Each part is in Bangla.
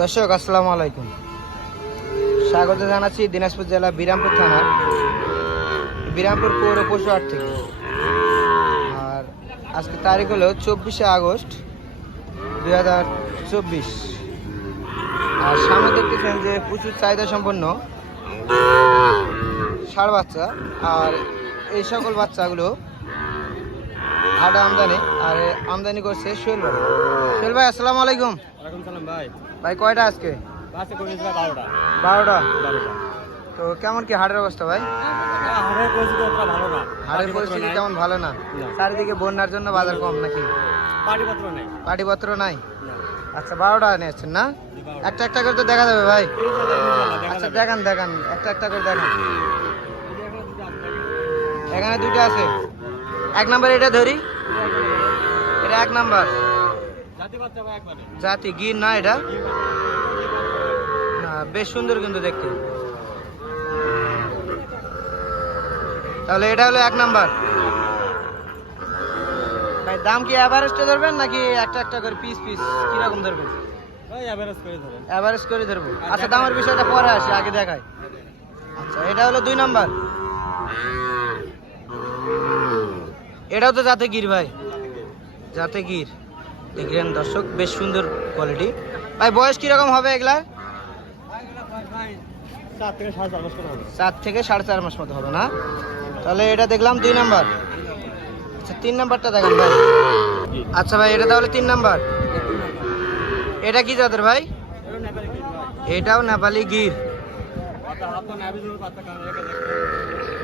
দর্শক, আসসালামু আলাইকুম। স্বাগত জানাচ্ছি দিনাজপুর জেলা বিরামপুর থানার বিরামপুর পৌর পশু হাট থেকে। আর আজকে তারিখ হলো চব্বিশে আগস্ট দুই হাজার চব্বিশ। আর সামনে দেখতেছেন যে প্রচুর চাহিদা সম্পন্ন ষাড় বাচ্চা। আর এই সকল বাচ্চাগুলো হাটে আমদানি আর আমদানি করছে সোহেল ভাই। সোহেল ভাই আসসালামু আলাইকুম। ভাই। ভাই কয়টা আজকে? বারোটা। তো কেমন কি হাটের অবস্থা ভাই? হাটের পরিস্থিতি অতটা ভালো না। তেমন ভালো না। চারিদিকে বন্যার জন্য বাজার কম নাকি? পাটিপত্র নাই। আচ্ছা বারোটা নিয়েছেন না? একটা একটা করে তো দেখা যাবে ভাই। আচ্ছা দেখান দেখান একটা একটা করে দেখান। এখানে দুটো আছে। এক নাম্বার এটা ধরি? এটা এক নাম্বার। জাতি গির না এটা? না বেশ সুন্দর কিন্তু দেখতে। তাহলে এটা হলো এক নাম্বার। ভাই দাম কি অ্যাভারেজটা ধরবেন নাকি একটা একটা করে পিস পিস কীরকম ধরবেন। অ্যাভারেজ করে ধরবো। আচ্ছা দামের বিষয়টা পরে আসে আগে দেখাই। আচ্ছা এটা হলো দুই নাম্বার। এটাও তো জাতে গির ভাই। জাতে গির। দেখলেন দর্শক বেশ সুন্দর কোয়ালিটি ভাই বয়স কীরকম হবে এগুলার? চার থেকে সাড়ে চার মাস মতো হবে। না? তাহলে এটা দেখলাম দুই নাম্বার। আচ্ছা তিন নাম্বারটা দেখেন ভাই। আচ্ছা ভাই এটা তাহলে তিন নাম্বার। এটা কি জাতের ভাই। এটাও নেপালি গির। বাচ্চা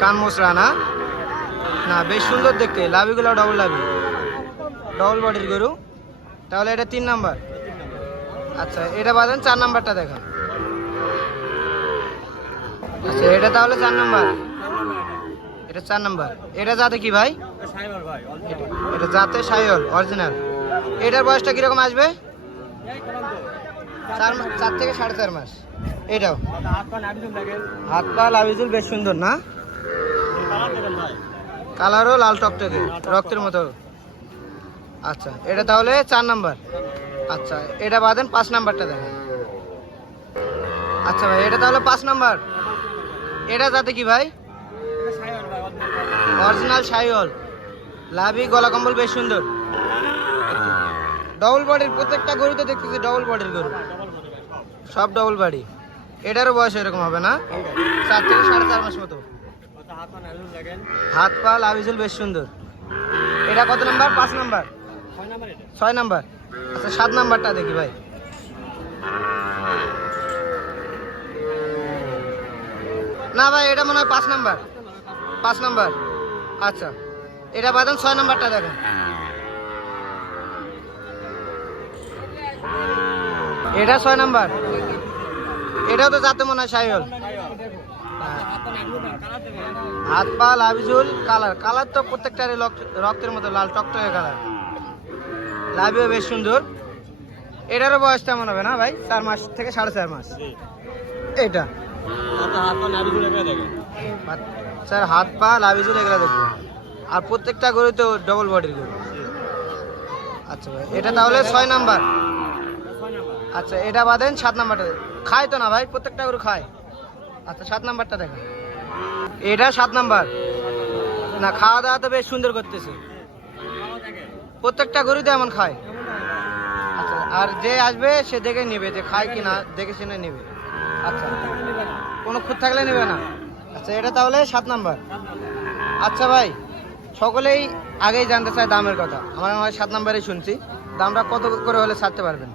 কান মশলা না? না, বেশ সুন্দর দেখতে। লাভিগুলো ডবল লাভি। ডবল বডির গরু। তাহলে এটা তিন নাম্বার। আচ্ছা এটা বাদেন, চার নাম্বারটা দেখা আচ্ছা এটা তাহলে চার নাম্বার। এটা চার নাম্বার। এটা যাতে কি ভাই? এটা যাতে সাইল অরিজিনাল এটার বয়সটা কীরকম আসবে। চার চার থেকে সাড়ে চার মাস। এটাও। দেখেন। হাত পা লাভিজুল বেশ সুন্দর না? কালারও লাল টকটকে রক্তের মতো। আচ্ছা এটা তাহলে চার নাম্বার। আচ্ছা এটা বাদেন পাঁচ নাম্বারটা দেখেন। আচ্ছা ভাই, এটা তাহলে পাঁচ নাম্বার। এটা যাতে কি ভাই। অরিজিনাল সাইল লাভি, গলা কম্বল বেশ সুন্দর। ডবল বডির প্রত্যেকটা গরু তো দেখতেছি ডবল বডির গরু। সব। ডবল বডি এটারও বয়স এরকম হবে না? চার থেকে সাড়ে চার মাস মতো। হাত পা লাভিজুল বেশ সুন্দর। এটা কত নাম্বার? পাঁচ নাম্বার? ছয় নাম্বার আচ্ছা সাত নাম্বারটা দেখি ভাই। না ভাই এটা মনে হয় পাঁচ নাম্বার। পাঁচ নাম্বার। আচ্ছা এটা বাদাম ছয় নাম্বারটা দেখেন। এটা ছয় নাম্বার। এটাও তো যাতে মনে হয় সাইল হাত পা লাভিজুল কালার। কালার তো প্রত্যেকটারই লক- রক্তের মতো লাল টকটকে কালার। লাভিও বেশ সুন্দর। এটারও বয়স তেমন হবে না ভাই? চার মাস থেকে সাড়ে চার মাস। এটা স্যার হাত পা লাভিজুল এগুলো দেখব। আর প্রত্যেকটা গরু তো ডবল বডির গরু। আচ্ছা ভাই এটা তাহলে ছয় নাম্বার। আচ্ছা এটা বাদেন সাত নাম্বারটা। খায় তো না ভাই? প্রত্যেকটা গরু খায়। আচ্ছা সাত নাম্বারটা দেখেন এটা সাত নাম্বার। না, খাওয়া দাওয়া তো বেশ সুন্দর করতেছে। প্রত্যেকটা গরু তো এমন খায়। আচ্ছা আর যে আসবে, সে দেখে নেবে যে খায় কি না দেখে শুনে নেবে। আচ্ছা কোনো খুঁত থাকলে নেবে না। আচ্ছা এটা তাহলে সাত নাম্বার। আচ্ছা ভাই, সকলেই আগেই জানতে চায় দামের কথা। আমার হয় সাত নাম্বারই শুনছি। দামটা কত করে হলে ছাড়তে পারবেন?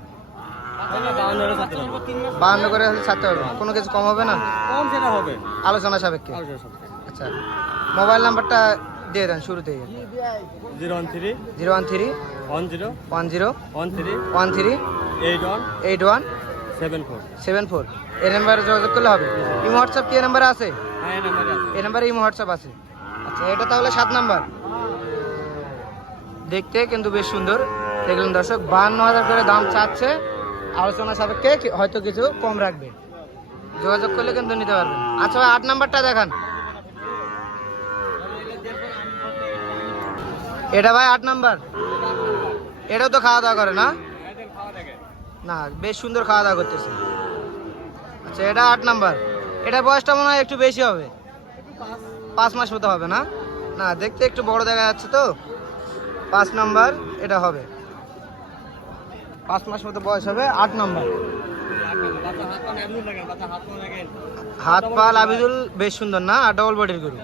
বাহান্ন করে ছাড়তে কোনো কিছু কম হবে না? কম সেটা হবে। আলোচনা সাপেক্ষে। আচ্ছা মোবাইল নাম্বারটা দিয়ে দেন শুরুতেই। Zero one three zero one three one zero one zero one three one three eight one eight one seven four. Seven four. এই নাম্বারে যোগাযোগ করলে হবে? ইমো হোয়াটসঅ্যাপ কি নাম্বারে আছে? হ্যাঁ নাম্বারে আছে। এই নাম্বারে ইমো হোয়াটসঅ্যাপ আছে। আচ্ছা এটা তাহলে সাত নাম্বার। দেখতে কিন্তু বেশ সুন্দর। দেখলেন দর্শক বাহান্ন হাজার করে দাম চাচ্ছে। আলোচনা সাপেক্ষে হয়তো কিছু কম রাখবে। যোগাযোগ করলে কিন্তু নিতে পারবেন আচ্ছা ভাই, আট নাম্বারটা দেখান। এটা ভাই আট নাম্বার। এটাও তো খাওয়া দাওয়া করে না? না, বেশ সুন্দর খাওয়া দাওয়া করতেছে। আচ্ছা এটা আট নাম্বার। এটা বয়সটা মনে হয় একটু বেশি হবে। পাঁচ মাস মতো হবে না? না, দেখতে একটু বড় দেখা যাচ্ছে তো। পাঁচ নাম্বার, এটা হবে। পাঁচ মাস মতো বয়স হবে, আট নম্বর। হাত পা লাভিদুল বেশ সুন্দর না? আর ডবল বডির গরু।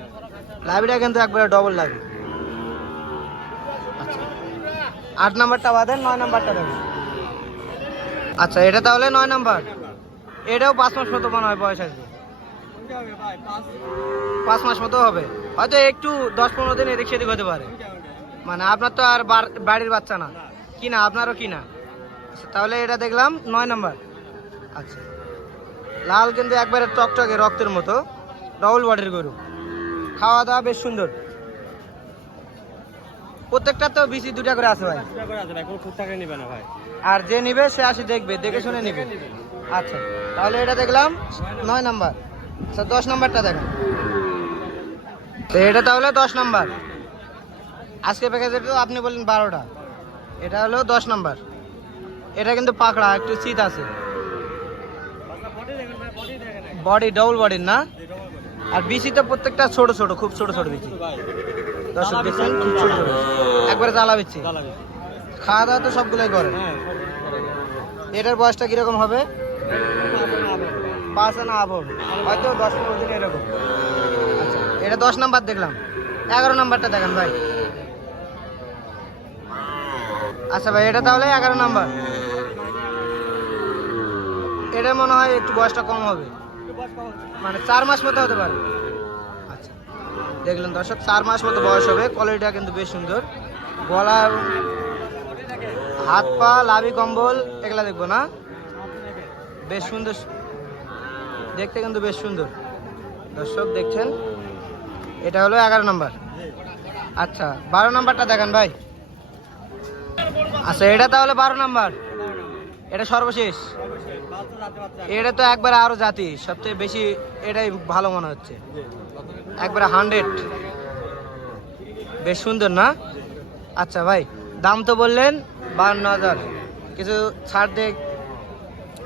লাভিটা কিন্তু একবারে ডবল লাভি আচ্ছা। আট নাম্বারটা বাদেন নয় নাম্বারটা দেখেন আচ্ছা এটা তাহলে নয় নাম্বার। এটাও পাঁচ মাস মতো মনে হয় বয়স আসবে পাঁচ মাস মতো হবে। হয়তো একটু দশ পনেরো দিন এদিক সেদিক হতে পারে। মানে আপনার তো আর বাড়ির বাচ্চা না। কিনা আপনারও কিনা আচ্ছা তাহলে এটা দেখলাম নয় নাম্বার। আচ্ছা। লাল কিন্তু একবারে টকটকে রক্তের মতো। ডবল বডির গরু। খাওয়া দাওয়া বেশ সুন্দর। প্রত্যেকটা তো বিসি দুটা করে আছে ভাই। আর যে নিবে সে আসে দেখবে দেখে শুনে নিবে। আচ্ছা তাহলে এটা দেখলাম নয় নাম্বার। আচ্ছা দশ নাম্বারটা দেখেন তো এটা তাহলে দশ নাম্বার। আজকে প্যাকেজে তো আপনি বললেন বারোটা। এটা হলো দশ নাম্বার। এটা কিন্তু পাকড়া, একটু শীত আছে। বডি ডবল বডির না? আর বিচি তো প্রত্যেকটা ছোট ছোট, খুব ছোট ছোট বিচি। দেখছেন, খুব একবারে জ্বালা বিচি। খাওয়া দাওয়া তো সবগুলোই করে। এটার বয়সটা কীরকম হবে? পাঁচ আনা আবর হয়তো দশ পনেরো দিন এরকম। আচ্ছা এটা দশ নাম্বার দেখলাম। এগারো নাম্বারটা দেখেন ভাই। আচ্ছা ভাই, এটা তাহলে এগারো নাম্বার। এটা মনে হয় একটু বয়সটা কম হবে। মানে চার মাস মতো হতে পারে। আচ্ছা দেখলেন দর্শক, চার মাস মতো বয়স হবে। কোয়ালিটিটা কিন্তু বেশ সুন্দর। গলা হাত পা লাভি, কম্বল, এগুলা দেখব না। বেশ সুন্দর, দেখতে কিন্তু বেশ সুন্দর। দর্শক, দেখছেন? এটা হলো এগারো নম্বর। আচ্ছা বারো নাম্বারটা দেখেন ভাই। আচ্ছা এটা তাহলে বারো নাম্বার। এটা সর্বশেষ। এটা তো একবারে আরও জাতি সবচেয়ে বেশি এটাই ভালো মনে হচ্ছে। একবারে হান্ড্রেড। বেশ সুন্দর না? আচ্ছা ভাই দাম তো বললেন বান্ন হাজার। কিছু ছাড় দিয়ে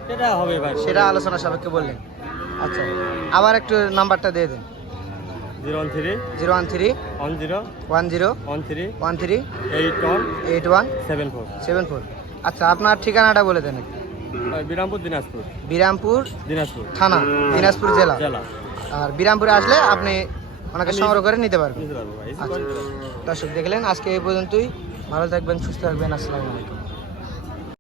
সেটা হবে ভাই। সেটা আলোচনা সাপেক্ষে বললেন। আচ্ছা আবার একটু নাম্বারটা দিয়ে দিন। Zero one three. Zero one three. One zero. One zero. One three. One three. Eight one. Eight one. Seven four. Seven four. আচ্ছা আপনার ঠিকানাটা বলে দেন বিরামপুর দিনাজপুর। বিরামপুর দিনাজপুর। থানা দিনাজপুর জেলা। জেলা। আর বিরামপুরে আসলে আপনি ওনাকে সংগ্রহ করে নিতে পারবেন। ভাই। আচ্ছা। দর্শক দেখলেন আজকে এই পর্যন্তই। ভালো থাকবেন সুস্থ থাকবেন। আসসালামু আলাইকুম।